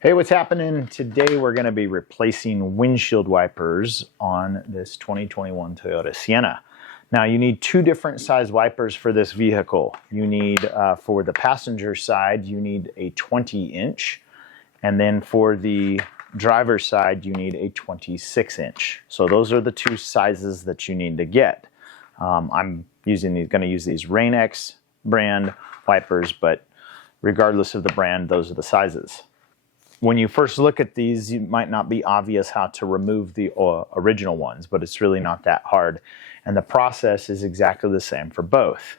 Hey, what's happening? Today we're going to be replacing windshield wipers on this 2021 Toyota Sienna. Now you need two different size wipers for this vehicle. You need, for the passenger side, you need a 20-inch, and then for the driver's side, you need a 26-inch. So those are the two sizes that you need to get. I'm going to use these Rain-X brand wipers, but regardless of the brand, those are the sizes. When you first look at these, it might not be obvious how to remove the original ones, but it's really not that hard. And the process is exactly the same for both.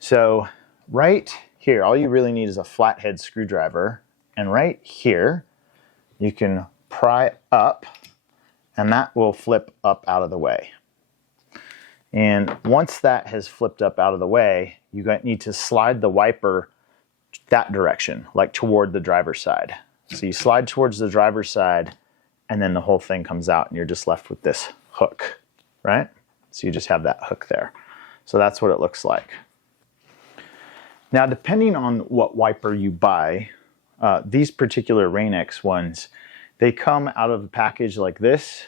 So right here, all you really need is a flathead screwdriver. And right here, you can pry up, and that will flip up out of the way. And once that has flipped up out of the way, you need to slide the wiper that direction, like toward the driver's side. So you slide towards the driver's side, and then the whole thing comes out, and you're just left with this hook, right? So you just have that hook there. So that's what it looks like. Now, depending on what wiper you buy, these particular Rain-X ones, they come out of the package like this,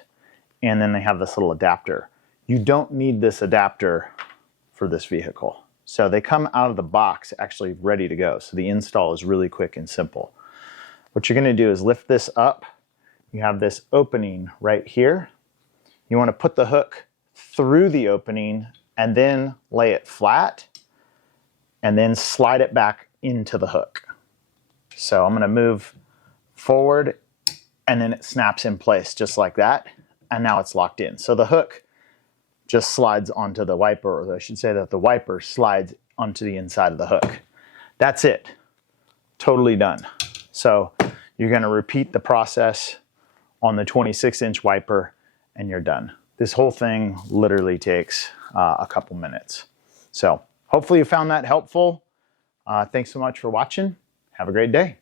and then they have this little adapter. You don't need this adapter for this vehicle. So they come out of the box actually ready to go. So the install is really quick and simple. What you're going to do is lift this up. You have this opening right here. You want to put the hook through the opening and then lay it flat and then slide it back into the hook. So I'm going to move forward, and then it snaps in place just like that. And now it's locked in. So the hook just slides onto the wiper, or I should say that the wiper slides onto the inside of the hook. That's it. Totally done. So you're going to repeat the process on the 26-inch wiper, and you're done. This whole thing literally takes a couple minutes. So hopefully you found that helpful. Thanks so much for watching. Have a great day.